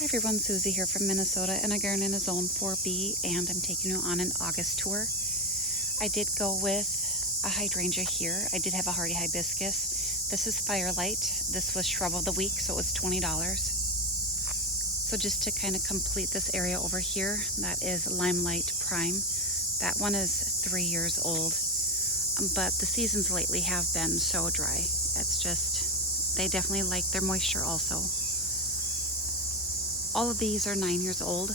Hi everyone, Susie here from Minnesota, and I garden in a zone 4B, and I'm taking you on an August tour. I did go with a hydrangea here. I did have a hardy hibiscus. This is Firelight. This was Shrub of the Week, so it was $20. So just to kind of complete this area over here, that is Limelight Prime. That one is 3 years old, but the seasons lately have been so dry. It's just, they definitely like their moisture also. All of these are 9 years old.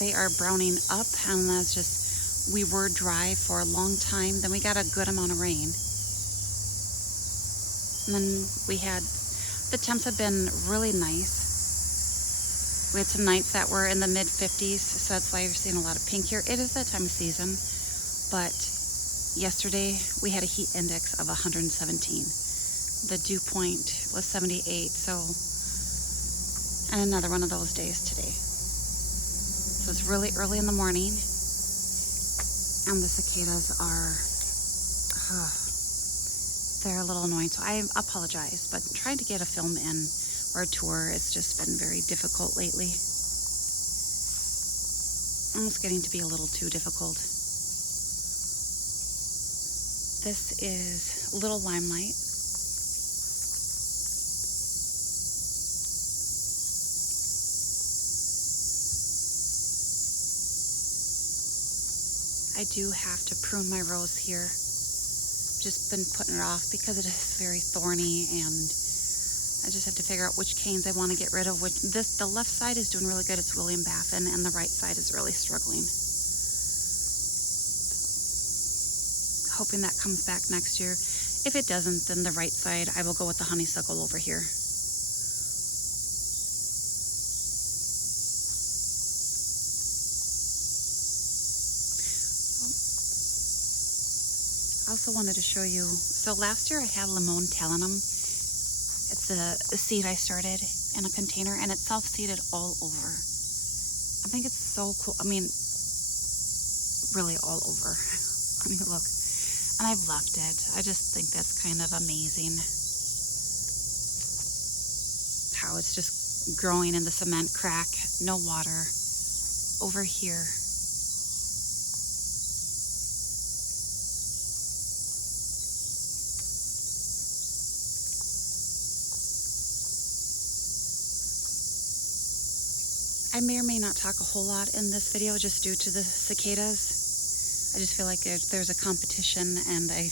They are browning up, and that's just, we were dry for a long time. Then we got a good amount of rain. And then we had, the temps have been really nice. We had some nights that were in the mid 50s, so that's why you're seeing a lot of pink here. It is that time of season, but yesterday we had a heat index of 117. The dew point was 78, so, and another one of those days today. So it's really early in the morning, and the cicadas are, they're a little annoying, so I apologize, but trying to get a film in or a tour, it's just been very difficult lately. Almost getting to be a little too difficult. This is Little Limelight. I do have to prune my rose here. Just been putting it off because it is very thorny, and I just have to figure out which canes I want to get rid of. The left side is doing really good. It's William Baffin, and the right side is really struggling. Hoping that comes back next year. If it doesn't, then the right side, I will go with the honeysuckle over here. I also wanted to show you, so last year I had Limon Talinum. It's a seed I started in a container, and it's self-seeded all over. I think it's so cool. I mean, really all over. I mean, look. And I've left it. I just think that's kind of amazing. How it's just growing in the cement crack, no water. Over here. I may or may not talk a whole lot in this video just due to the cicadas. I just feel like there's a competition, and I'm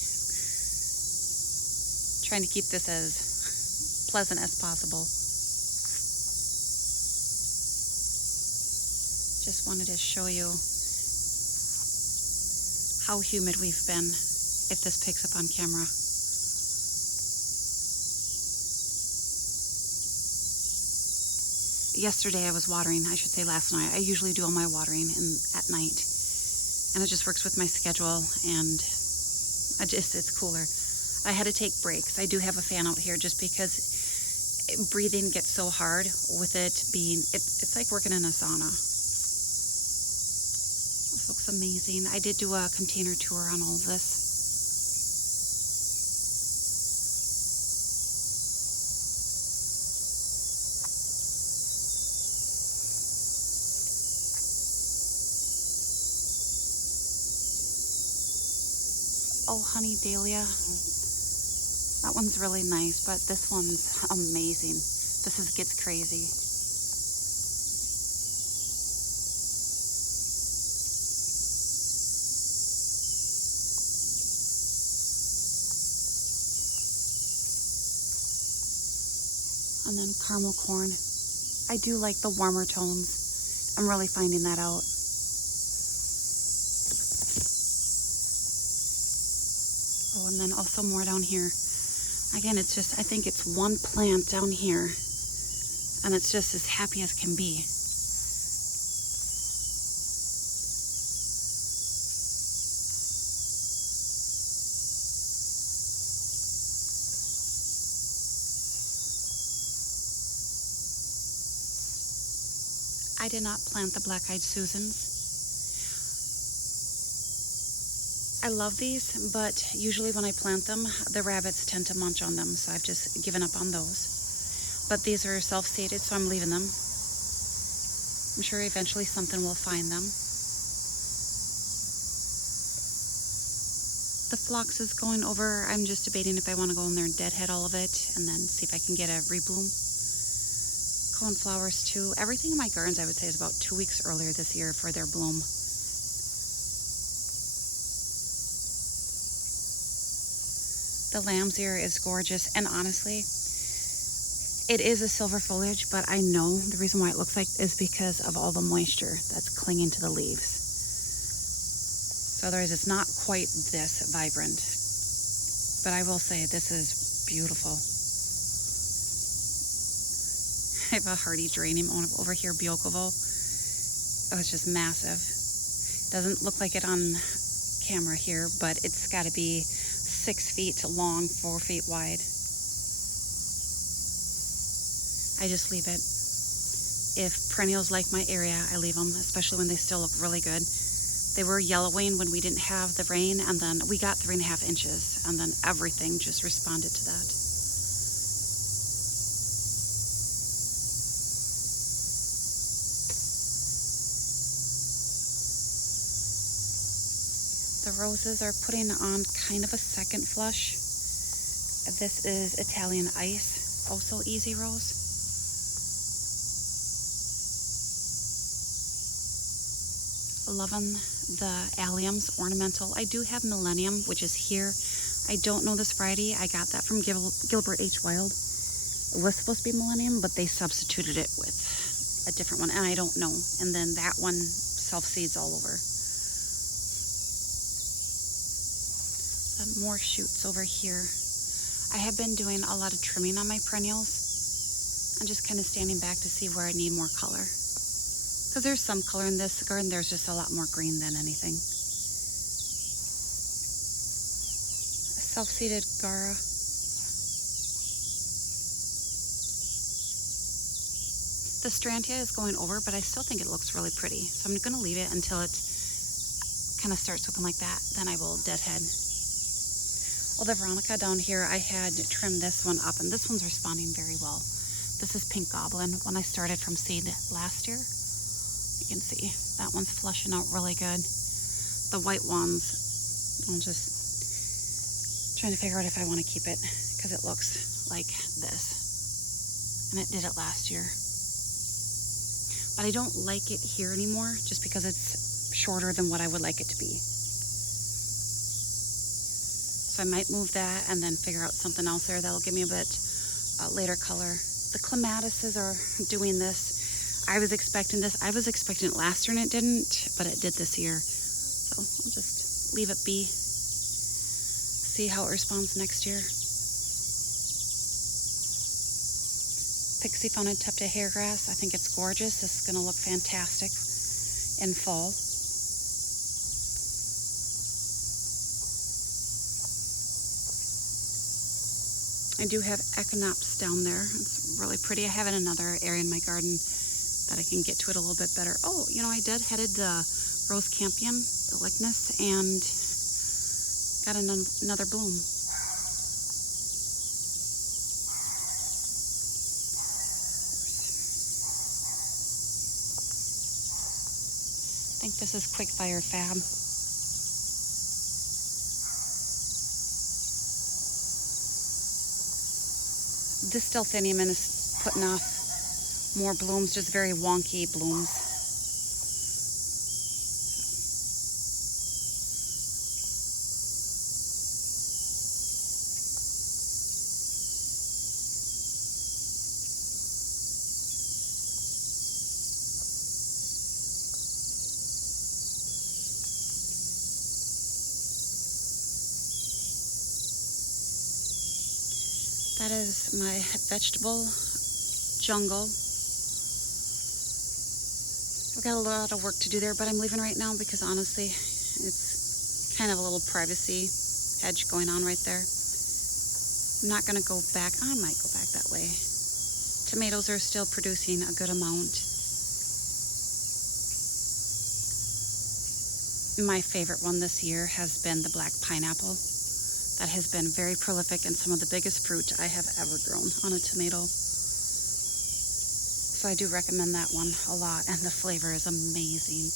trying to keep this as pleasant as possible. Just wanted to show you how humid we've been, if this picks up on camera. Yesterday I was watering, I should say last night. I usually do all my watering at night, and it just works with my schedule, and it's cooler. I had to take breaks. I do have a fan out here just because breathing gets so hard with it being, it's like working in a sauna. This looks amazing. I did do a container tour on all of this. Oh, honey dahlia. That one's really nice, but this one's amazing. This gets crazy. And then caramel corn. I do like the warmer tones. I'm really finding that out. Oh, and then also more down here. Again, it's just, I think it's one plant down here, and it's just as happy as can be. I did not plant the black-eyed Susans. I love these, but usually when I plant them, the rabbits tend to munch on them, so I've just given up on those. But these are self-seeded, so I'm leaving them. I'm sure eventually something will find them. The phlox is going over. I'm just debating if I want to go in there and deadhead all of it and then see if I can get a rebloom. Coneflowers too. Everything in my gardens I would say is about 2 weeks earlier this year for their bloom. The lamb's ear is gorgeous, and honestly, it is a silver foliage, but I know the reason why it looks like is because of all the moisture that's clinging to the leaves. So otherwise it's not quite this vibrant, but I will say this is beautiful. I have a hardy geranium over here, Biokovo. Oh, it's just massive. Doesn't look like it on camera here, but it's got to be 6 feet long, 4 feet wide. I just leave it. If perennials like my area, I leave them, especially when they still look really good. They were yellowing when we didn't have the rain, and then we got 3.5 inches, and then everything just responded to that. The roses are putting on kind of a second flush. This is Italian Ice, also easy rose. Loving the alliums, ornamental. I do have Millennium, which is here. I don't know this variety. I got that from Gilbert H. Wild. It was supposed to be Millennium, but they substituted it with a different one, and I don't know. And then that one self-seeds all over. More shoots over here. I have been doing a lot of trimming on my perennials. I'm just kind of standing back to see where I need more color. Because there's some color in this garden, there's just a lot more green than anything. Self-seeded Gara. The Strantia is going over, but I still think it looks really pretty. So I'm going to leave it until it kind of starts looking like that. Then I will deadhead. Well, the Veronica down here, I had trimmed this one up, and this one's responding very well. This is Pink Goblin, one I started from seed last year. You can see that one's flushing out really good. The white ones, I'm just trying to figure out if I want to keep it, because it looks like this. And it did it last year. But I don't like it here anymore, just because it's shorter than what I would like it to be. So I might move that and then figure out something else there that'll give me a bit later color. The clematises are doing this. I was expecting this. I was expecting it last year and it didn't, but it did this year. So I'll just leave it be. See how it responds next year. Pixie Phonotepta hairgrass. I think it's gorgeous. This is going to look fantastic in fall. I do have echinops down there. It's really pretty. I have it in another area in my garden that I can get to it a little bit better. Oh, you know, I deadheaded the Rose Campion, the Lychnis, and got another bloom. I think this is Quickfire Fab. This Delphinium is putting off more blooms, just very wonky blooms. That is my vegetable jungle. I've got a lot of work to do there, but I'm leaving right now because honestly, it's kind of a little privacy hedge going on right there. I'm not going to go back. I might go back that way. Tomatoes are still producing a good amount. My favorite one this year has been the black pineapple. That has been very prolific and some of the biggest fruit I have ever grown on a tomato. So I do recommend that one a lot, and the flavor is amazing.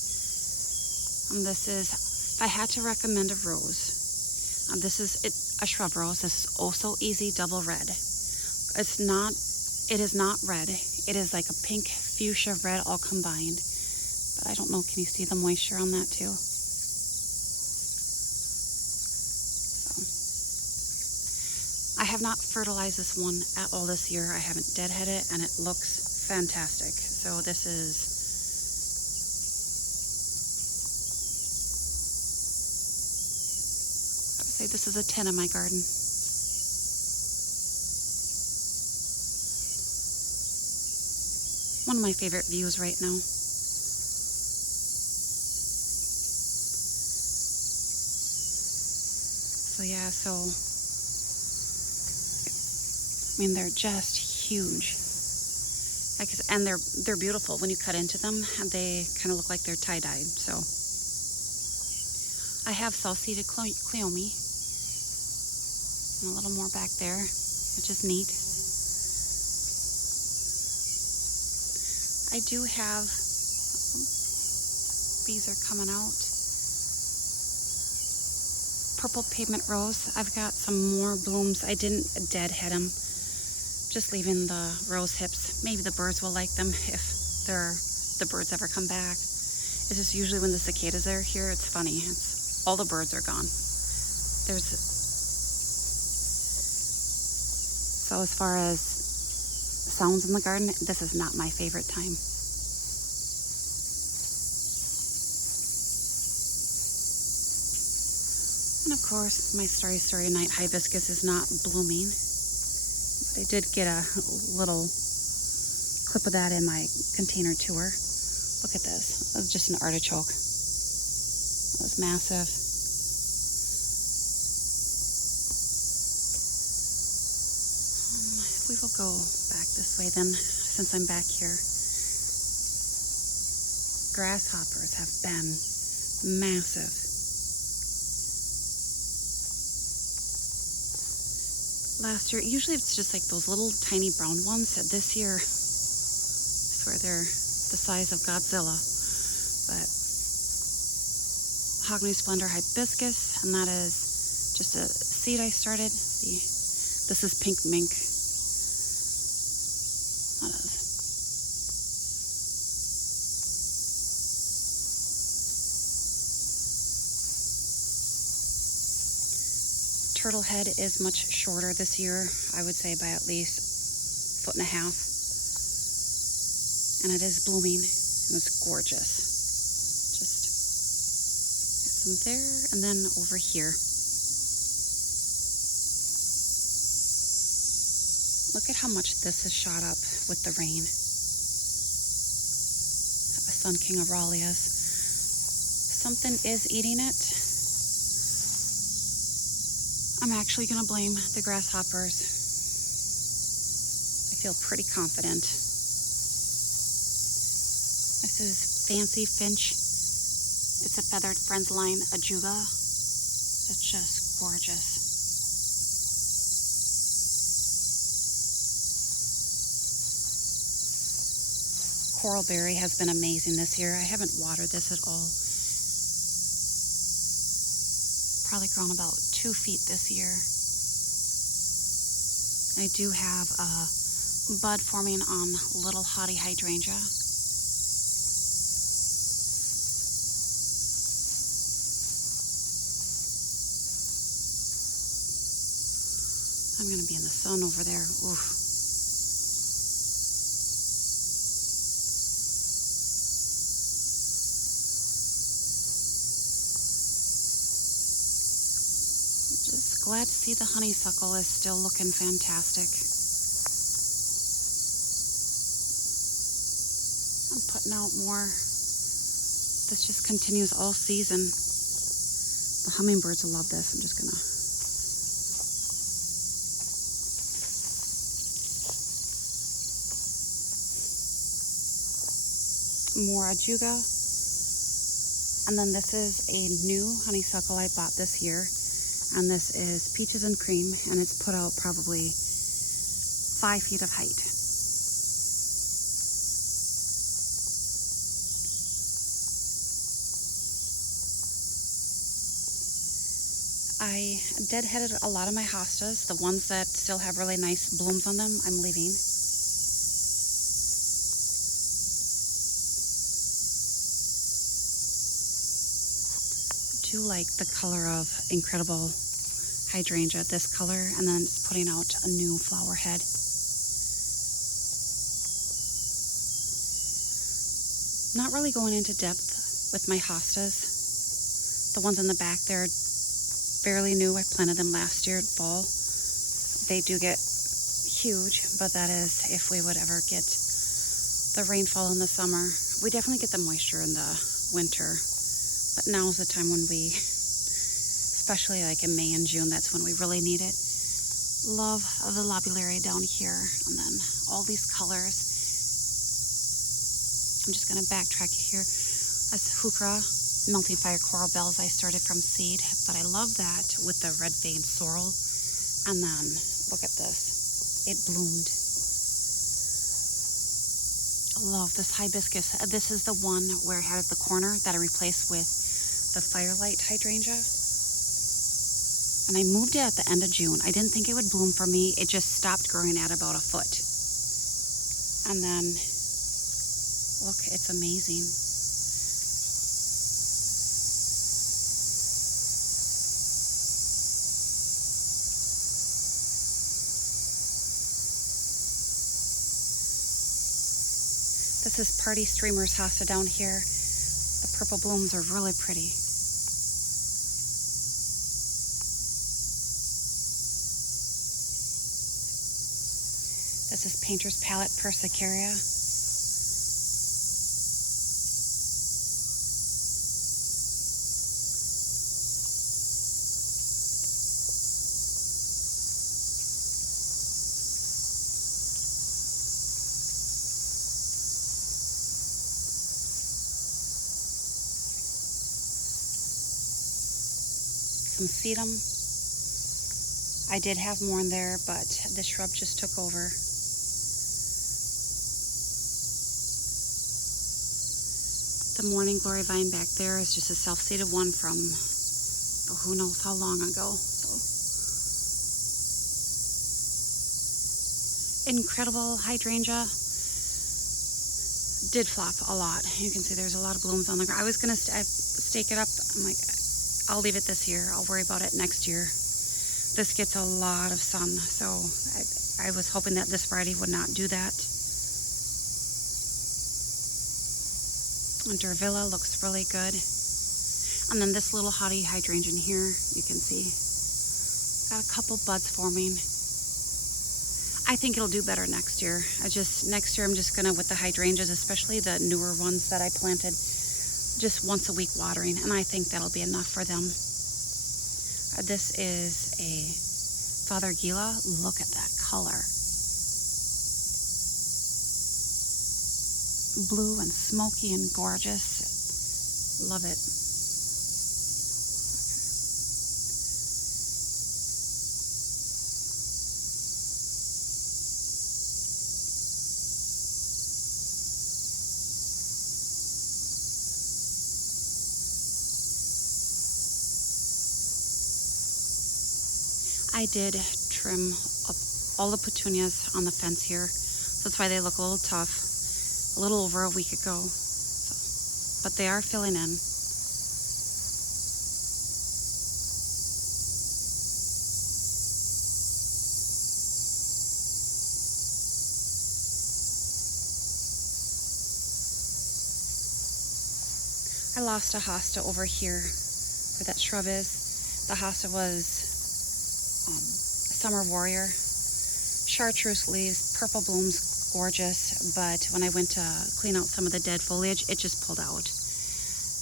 This is, if I had to recommend a rose, this is a shrub rose. This is oh so easy double red. It is not red. It is like a pink fuchsia red all combined. But I don't know, can you see the moisture on that too? So, I have not fertilized this one at all this year. I haven't deadheaded it, and it looks fantastic. So this is say this is a 10 in my garden. One of my favorite views right now. So yeah, I mean, they're just huge. And they're beautiful. When you cut into them, they kind of look like they're tie-dyed. So I have self-seeded cleome. And a little more back there, which is neat. I do have, bees are coming out. Purple pavement rose. I've got some more blooms. I didn't deadhead them, just leaving the rose hips. Maybe the birds will like them if the birds ever come back. It's just usually when the cicadas are here, it's funny. All the birds are gone. So as far as sounds in the garden, this is not my favorite time. And of course, my Starry Night hibiscus is not blooming. But I did get a little clip of that in my container tour. Look at this. It was just an artichoke. It was massive. We will go back this way then, since I'm back here. Grasshoppers have been massive. Last year, usually it's just like those little tiny brown ones. This year, I swear they're the size of Godzilla. But Mahogany Splendor hibiscus, and that is just a seed I started. See, this is pink mink. That is. Turtle head is much shorter this year. I would say by at least 1.5 feet. And it is blooming. It was gorgeous. Just got some there, and then over here. Look at how much this is shot up with the rain. A Sun King Aralias. Something is eating it. I'm actually going to blame the grasshoppers. I feel pretty confident. This is Fancy Finch. It's a feathered friends line ajuga. It's just gorgeous. Coralberry has been amazing this year. I haven't watered this at all. Probably grown about 2 feet this year. I do have a bud forming on little haughty hydrangea. I'm going to be in the sun over there. Oof. Just glad to see the honeysuckle is still looking fantastic. I'm putting out more. This just continues all season. The hummingbirds will love this. I'm just gonna. More ajuga. And then this is a new honeysuckle I bought this year. And this is Peaches and Cream, and it's put out probably 5 feet of height. I deadheaded a lot of my hostas. The ones that still have really nice blooms on them, I'm leaving. I do like the color of Incredible Hydrangea, this color, and then it's putting out a new flower head. Not really going into depth with my hostas. The ones in the back, they're fairly new. I planted them last year, fall. They do get huge, but that is if we would ever get the rainfall in the summer. We definitely get the moisture in the winter, but now's the time when we, especially like in May and June, that's when we really need it. Love the lobularia down here, and then all these colors. I'm just going to backtrack here. That's heuchera, melting fire coral bells I started from seed, but I love that with the red vein sorrel. And then look at this, it bloomed. I love this hibiscus. This is the one where I had at the corner that I replaced with the firelight hydrangea. And I moved it at the end of June. I didn't think it would bloom for me. It just stopped growing at about a foot. And then look, it's amazing. This is Party Streamer's hosta down here. The purple blooms are really pretty. This is Painter's Palette Persicaria. Some sedum. I did have more in there, but the shrub just took over. The morning glory vine back there is just a self-seeded one from who knows how long ago. So Incredible Hydrangea did flop a lot. You can see there's a lot of blooms on the ground. I was gonna stake it up. I'm like, I'll leave it this year. I'll worry about it next year. This gets a lot of sun, so I was hoping that this variety would not do that. Dervilla looks really good. And then this little hottie hydrangea in here, you can see. Got a couple buds forming. I think it'll do better next year. Next year I'm just gonna, with the hydrangeas, especially the newer ones that I planted, just once a week watering, and I think that'll be enough for them. This is a Father Gila. Look at that color. Blue and smoky and gorgeous. Love it. I did trim up all the petunias on the fence here, so that's why they look a little tough. A little over a week ago, but they are filling in. I lost a hosta over here where that shrub is. The hosta was Summer Warrior, chartreuse leaves, purple blooms, gorgeous, but when I went to clean out some of the dead foliage, it just pulled out.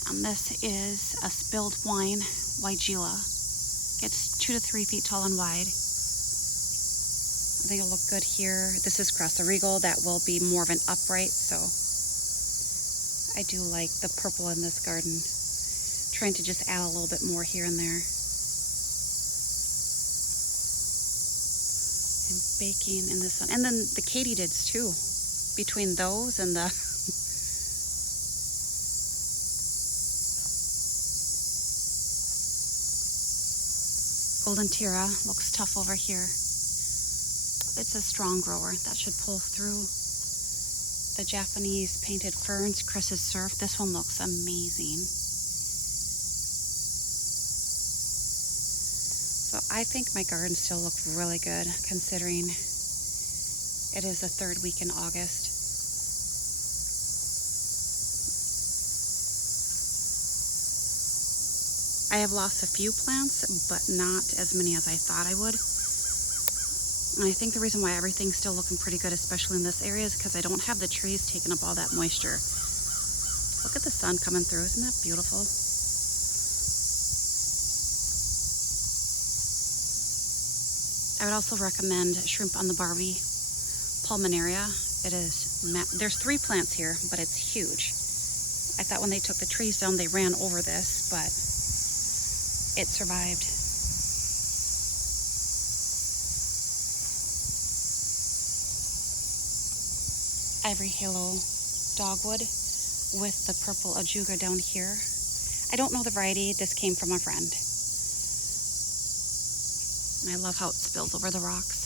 And this is a spilled wine, white Gila. Gets 2 to 3 feet tall and wide. I think it'll look good here. This is Cross the Regal. That will be more of an upright, so I do like the purple in this garden. Trying to just add a little bit more here and there. And baking in this one. And then the katydids too. Between those and the golden tira looks tough over here. It's a strong grower. That should pull through. The Japanese painted ferns, Chris's surf. This one looks amazing. So I think my gardens still look really good considering it is the third week in August. I have lost a few plants, but not as many as I thought I would. And I think the reason why everything's still looking pretty good, especially in this area, is because I don't have the trees taking up all that moisture. Look at the sun coming through. Isn't that beautiful? I would also recommend shrimp on the Barbie pulmonaria. There's 3 plants here, but it's huge. I thought when they took the trees down, they ran over this, but it survived. Ivory halo dogwood with the purple ajuga down here. I don't know the variety. This came from a friend. And I love how it spills over the rocks.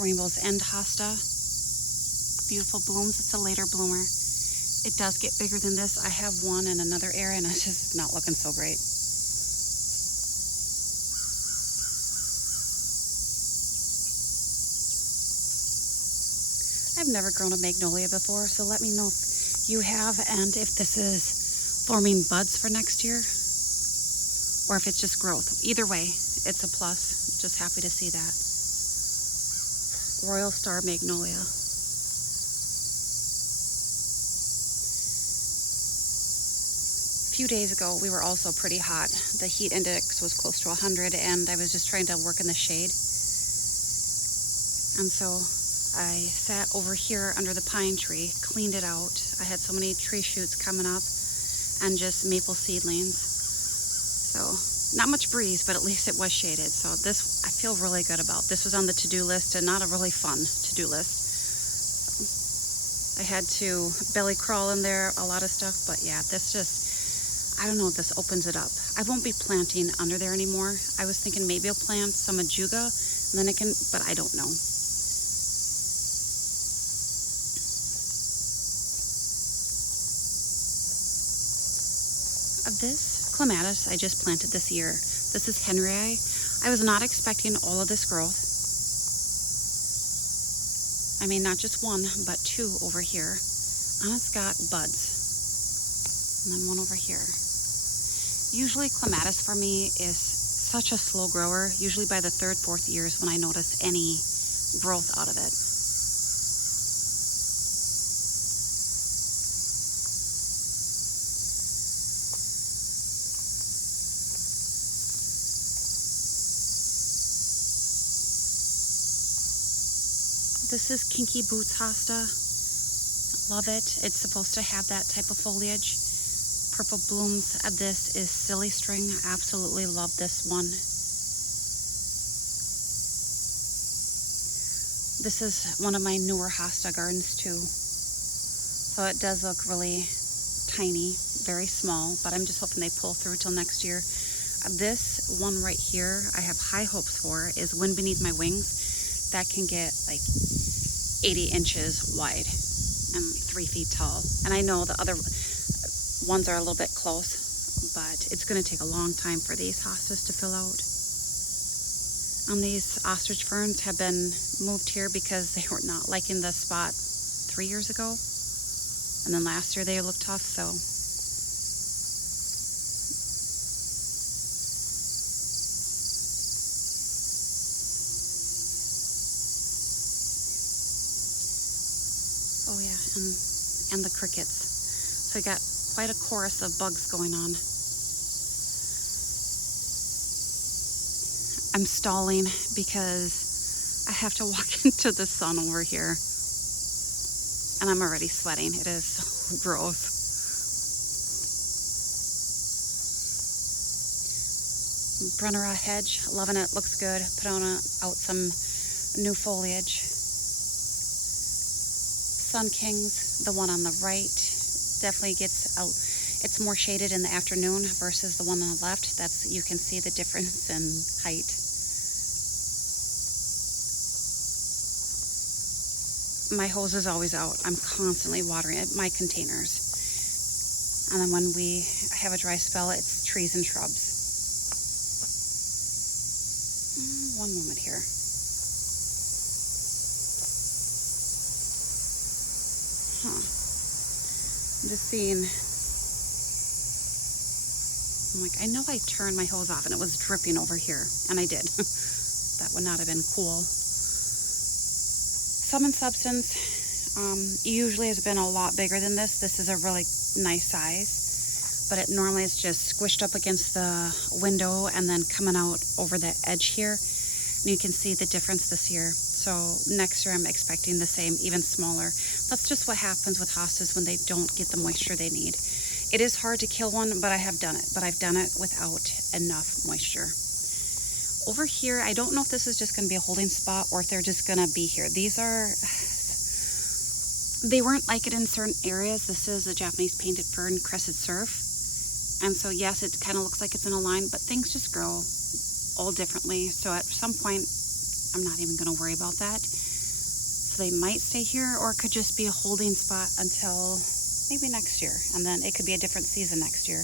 Rainbow's End hosta. Beautiful blooms. It's a later bloomer. It does get bigger than this. I have one in another area and it's just not looking so great. I've never grown a magnolia before, so let me know if you have and if this is forming buds for next year or if it's just growth. Either way, it's a plus. Just happy to see that. Royal Star Magnolia. A few days ago, we were also pretty hot. The heat index was close to 100, and I was just trying to work in the shade. And so I sat over here under the pine tree, cleaned it out. I had so many tree shoots coming up, and just maple seedlings. So not much breeze, but at least it was shaded. So this I feel really good about. This was on the to-do list and not a really fun to-do list. So I had to belly crawl in there, a lot of stuff, but yeah, this just, I don't know if this opens it up. I won't be planting under there anymore. I was thinking maybe I'll plant some ajuga, and then I can, but I don't know. This clematis I just planted this year. This is Henryi. I was not expecting all of this growth. I mean, not just one, but 2 over here. And it's got buds. And then one over here. Usually clematis for me is such a slow grower. Usually by the 3rd, 4th years when I notice any growth out of it. This is Kinky Boots hosta. Love it. It's supposed to have that type of foliage. Purple blooms. This is Silly String. Absolutely love this one. This is one of my newer hosta gardens too. So it does look really tiny, very small, but I'm just hoping they pull through till next year. This one right here I have high hopes for is Wind Beneath My Wings. That can get like 80 inches wide and 3 feet tall. And I know the other ones are a little bit close, but it's going to take a long time for these hostas to fill out. And these ostrich ferns have been moved here because they were not liking the spot 3 years ago. And then last year they looked tough, so. Oh yeah, and and the crickets. So we got quite a chorus of bugs going on. I'm stalling because I have to walk into the sun over here. And I'm already sweating. It is so gross. Brunnera hedge, loving it, looks good. Put out some new foliage. Sun Kings, the one on the right, definitely gets out. It's more shaded in the afternoon versus the one on the left. You can see the difference in height. My hose is always out. I'm constantly watering it, my containers. And then when we have a dry spell, it's trees and shrubs. One moment here. I'm just seeing. I'm like, I know I turned my hose off and it was dripping over here. And I did. That would not have been cool. Sum and Substance usually has been a lot bigger than this. This is a really nice size, but it normally is just squished up against the window and then coming out over the edge here. And you can see the difference this year. So next year I'm expecting the same, even smaller. That's just what happens with hostas when they don't get the moisture they need. It is hard to kill one, but I have done it. But I've done it without enough moisture. Over here, I don't know if this is just going to be a holding spot or if they're just going to be here. They weren't like it in certain areas. This is a Japanese painted fern crested surf. And so yes, it kind of looks like it's in a line, but things just grow all differently. So at some point, I'm not even going to worry about that. So they might stay here, or it could just be a holding spot until maybe next year. And then it could be a different season next year.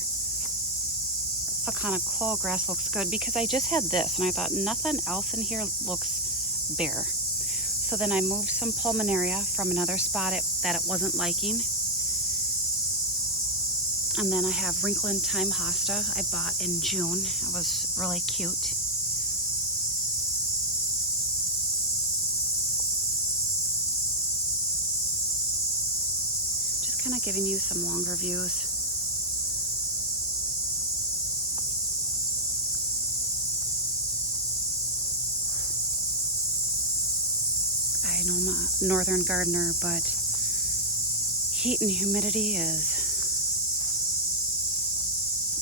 Kind of cool grass looks good because I just had this and I thought nothing else in here looks bare. So then I moved some pulmonaria from another spot that it wasn't liking. And then I have Wrinkle in Time hosta I bought in June. It was really cute. Just kind of giving you some longer views. I know I'm a northern gardener, but heat and humidity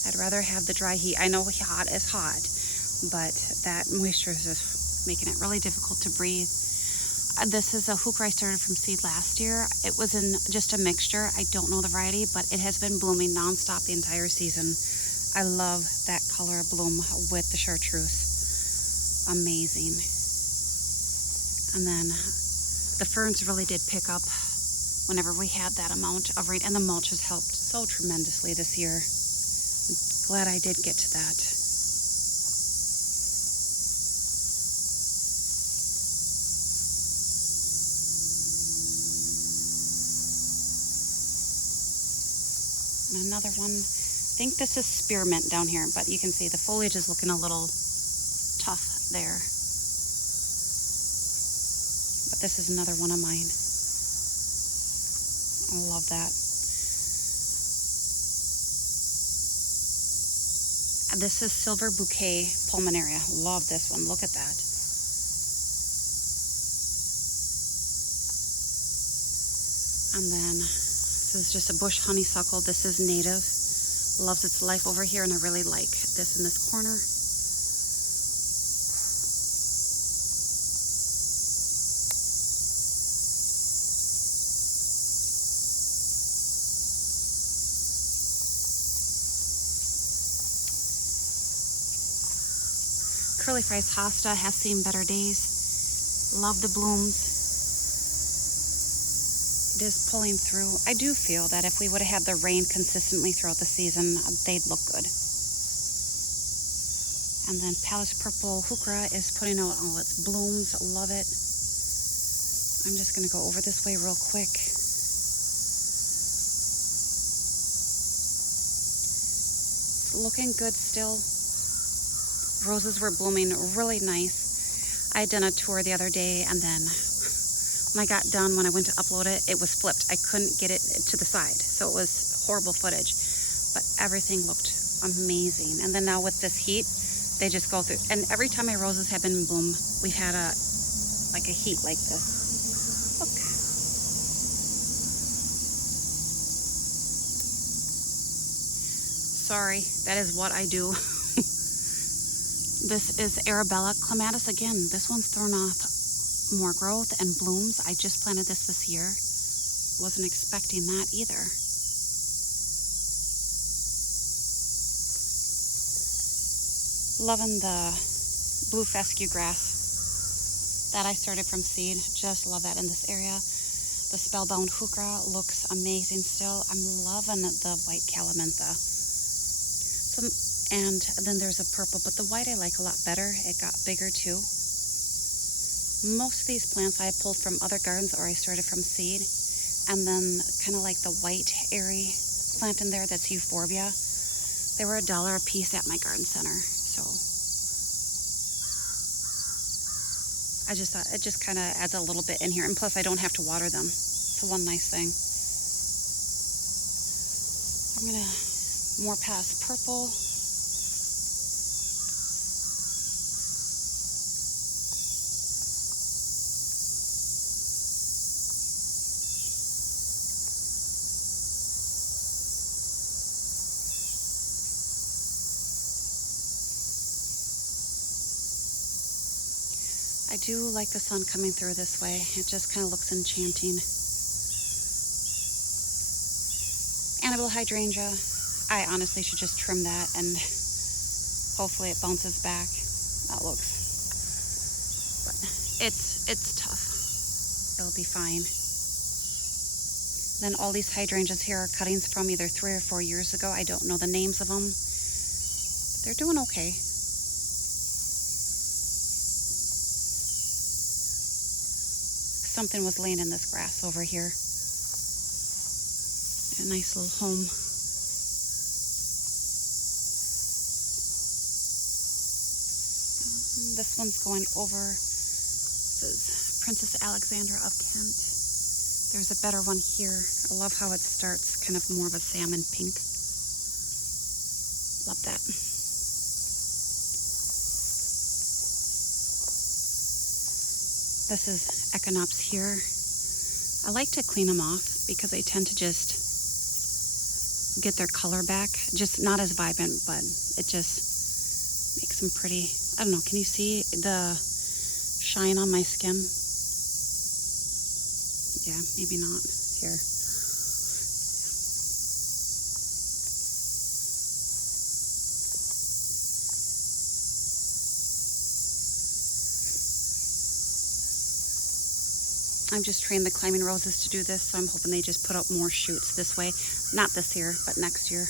I'd rather have the dry heat. I know hot is hot, but that moisture is just making it really difficult to breathe. This is a heuchera I started from seed last year. It was in just a mixture. I don't know the variety, but it has been blooming nonstop the entire season. I love that color of bloom with the chartreuse. Amazing. And then the ferns really did pick up whenever we had that amount of rain, and the mulch has helped so tremendously this year. I'm glad I did get to that. And another one, I think this is spearmint down here, but you can see the foliage is looking a little tough there. But this is another one of mine. I love that. This is Silver Bouquet Pulmonaria. Love this one. Look at that. And then this is just a bush honeysuckle. This is native. Loves its life over here, and I really like this in this corner. Curly Fries hosta has seen better days. Love the blooms. It is pulling through. I do feel that if we would have had the rain consistently throughout the season, they'd look good. And then Palace Purple heuchera is putting out all its blooms. Love it. I'm just going to go over this way real quick. It's looking good still. Roses were blooming really nice. I had done a tour the other day, and then when I got done, when I went to upload it, it was flipped. I couldn't get it to the side, so it was horrible footage. But everything looked amazing. And then now with this heat, they just go through. And every time my roses have been in bloom, we've had a heat like this. Look. Sorry, that is what I do. This is Arabella clematis again. This one's thrown off more growth and blooms. I just planted this year. Wasn't expecting that either. Loving the blue fescue grass that I started from seed. Just love that in this area. The spellbound heuchera looks amazing still. I'm loving the white calamintha. And then there's a purple, but the white I like a lot better. It got bigger too. Most of these plants I pulled from other gardens or I started from seed. And then kind of like the white airy plant in there, that's euphorbia. They were $1 a piece at my garden center. So I just thought it just kind of adds a little bit in here. And plus I don't have to water them. So one nice thing. I'm gonna more past purple. I do like the sun coming through this way. It just kind of looks enchanting. Annabelle hydrangea. I honestly should just trim that and hopefully it bounces back. That looks, but it's tough. It'll be fine. Then all these hydrangeas here are cuttings from either 3 or 4 years ago. I don't know the names of them, but they're doing okay. Something was laying in this grass over here. A nice little home. This one's going over. This is Princess Alexandra of Kent. There's a better one here. I love how it starts kind of more of a salmon pink. Love that. This is Echinops here. I like to clean them off because they tend to just get their color back. Just not as vibrant, but it just makes them pretty. I don't know, can you see the shine on my skin? Yeah, maybe not. Here. I'm just trained the climbing roses to do this, so I'm hoping they just put out more shoots this way. Not this year, but next year.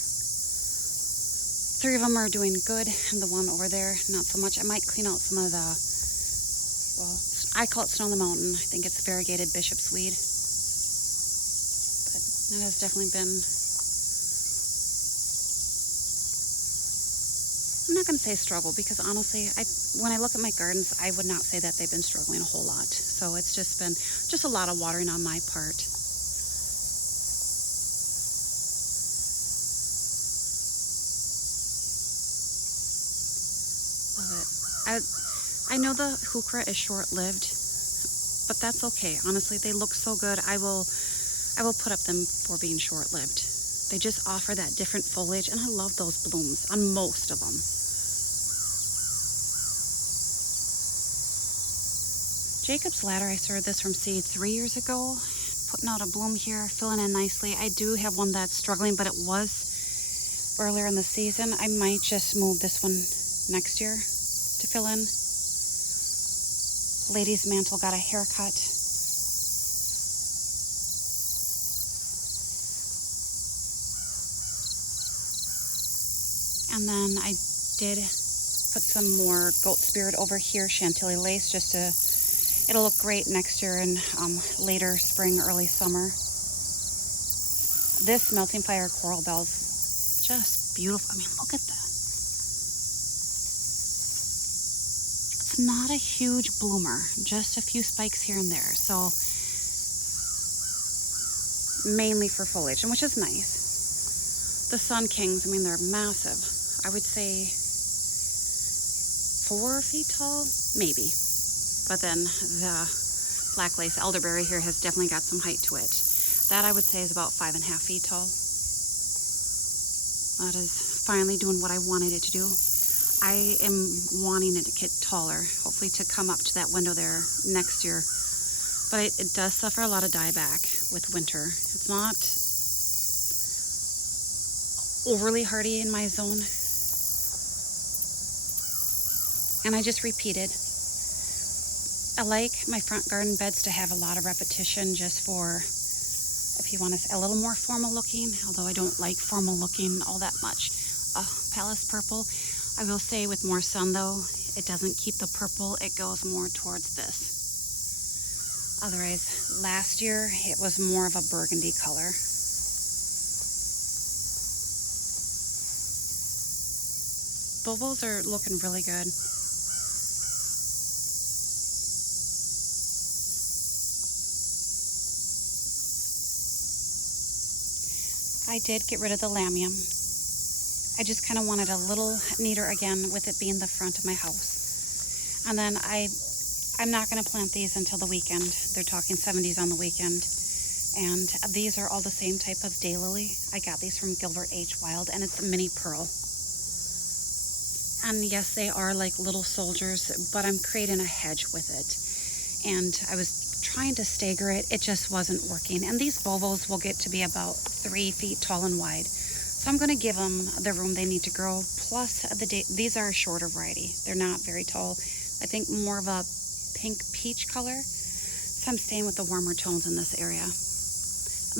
3 of them are doing good, and the one over there, not so much. I might clean out some of the, well, I call it snow on the mountain. I think it's variegated bishop's weed. But that has definitely been, I'm not going to say struggle, because honestly, when I look at my gardens, I would not say that they've been struggling a whole lot. So it's just been just a lot of watering on my part. Love it. I know the heuchera is short-lived, but that's okay. Honestly, they look so good. I will put up them for being short-lived. They just offer that different foliage, and I love those blooms on most of them. Jacob's Ladder, I started this from seed 3 years ago. Putting out a bloom here, filling in nicely. I do have one that's struggling, but it was earlier in the season. I might just move this one next year to fill in. Lady's Mantle got a haircut. And then I did put some more goat spirit over here, Chantilly lace, just to, it'll look great next year in later spring, early summer. This Melting Fire Coral Bells, just beautiful. I mean, look at that. It's not a huge bloomer, just a few spikes here and there. So mainly for foliage, and which is nice. The Sun Kings, I mean, they're massive. I would say 4 feet tall, maybe. But then the black lace elderberry here has definitely got some height to it. That I would say is about 5.5 feet tall. That is finally doing what I wanted it to do. I am wanting it to get taller, hopefully to come up to that window there next year. But it does suffer a lot of dieback with winter. It's not overly hardy in my zone. And I just repeated. I like my front garden beds to have a lot of repetition just for, if you want a little more formal looking, although I don't like formal looking all that much. Palace purple. I will say with more sun though, it doesn't keep the purple, it goes more towards this. Otherwise, last year it was more of a burgundy color. Bulbos are looking really good. I did get rid of the lamium. I just kind of wanted a little neater again with it being the front of my house. And then I'm not going to plant these until the weekend. They're talking 70s on the weekend. And these are all the same type of daylily. I got these from Gilbert H. Wild, and it's a mini pearl. And yes, they are like little soldiers, but I'm creating a hedge with it. And I was trying to stagger it. It just wasn't working. And these bulbos will get to be about 3 feet tall and wide. So I'm going to give them the room they need to grow. Plus, these are a shorter variety. They're not very tall. I think more of a pink peach color. So I'm staying with the warmer tones in this area.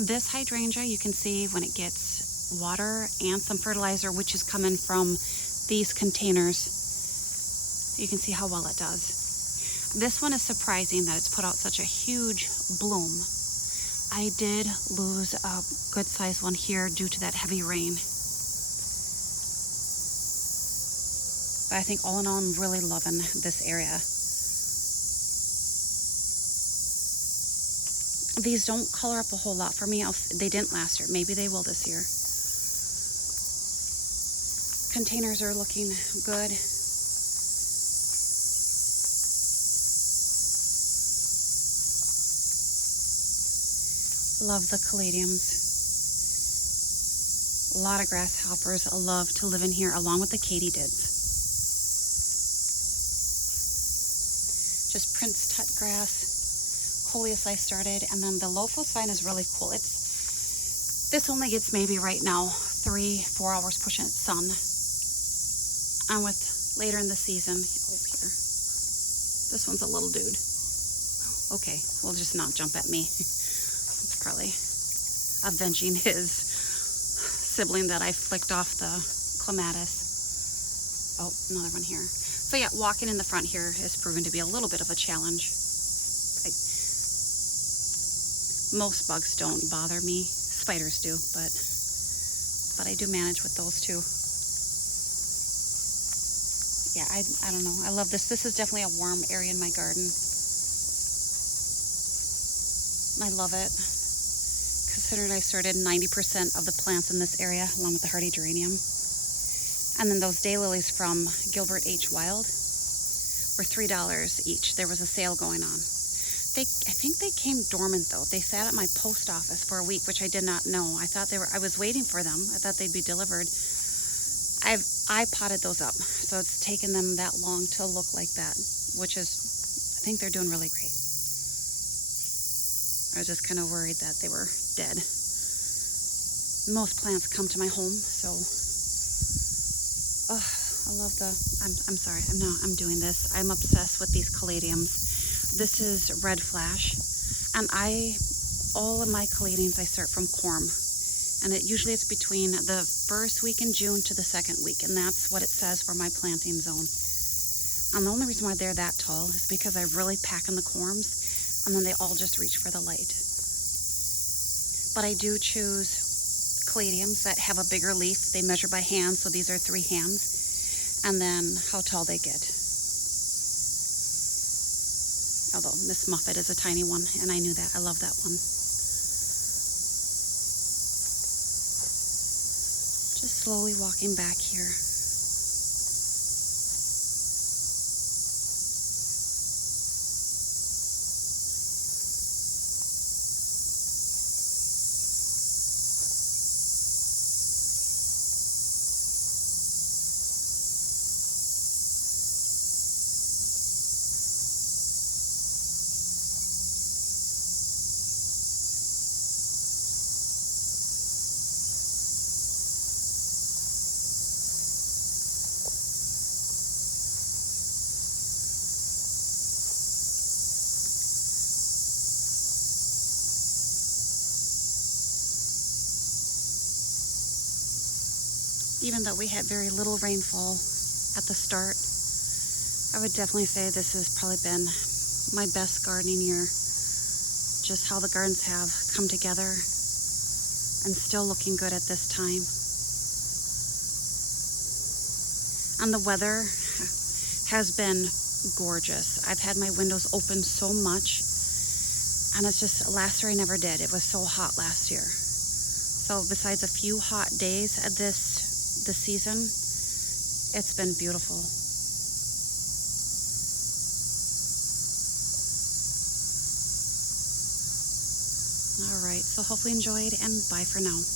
This hydrangea, you can see when it gets water and some fertilizer, which is coming from these containers. You can see how well it does. This one is surprising that it's put out such a huge bloom. I did lose a good sized one here due to that heavy rain. But I think all in all, I'm really loving this area. These don't color up a whole lot for me. They didn't last year. Maybe they will this year. Containers are looking good. Love the caladiums. A lot of grasshoppers love to live in here along with the katydids. Just Prince Tut grass, coleus I started, and then the lophos vine is really cool. This only gets maybe right now 3-4 hours pushing its sun. And with later in the season, oh here, this one's a little dude. Okay, we'll just not jump at me. It's probably avenging his sibling that I flicked off the clematis. Oh, another one here. So yeah, walking in the front here has proven to be a little bit of a challenge. Most bugs don't bother me. Spiders do, but I do manage with those too. Yeah, I don't know. I love this. This is definitely a warm area in my garden. I love it. Considering I started 90% of the plants in this area along with the hardy geranium. And then those daylilies from Gilbert H. Wild were $3 each. There was a sale going on. I think they came dormant though. They sat at my post office for a week, which I did not know. I thought I was waiting for them. I thought they'd be delivered. I potted those up, so it's taken them that long to look like that, which is, I think they're doing really great. I was just kind of worried that they were dead. Most plants come to my home, so I love I'm sorry, I'm doing this. I'm obsessed with these caladiums. This is red flash, and all of my caladiums I start from corm. And usually it's between the first week in June to the second week, and that's what it says for my planting zone. And the only reason why they're that tall is because I really pack in the corms, and then they all just reach for the light. But I do choose caladiums that have a bigger leaf. They measure by hand, so these are 3 hands, and then how tall they get. Although Miss Muffet is a tiny one, and I knew that. I love that one. slowly walking back here. Even though we had very little rainfall at the start, I would definitely say this has probably been my best gardening year. Just how the gardens have come together and still looking good at this time. And the weather has been gorgeous. I've had my windows open so much, and it's just, last year I never did. It was so hot last year. So besides a few hot days at this season, it's been beautiful. All right, so hopefully enjoyed, and bye for now.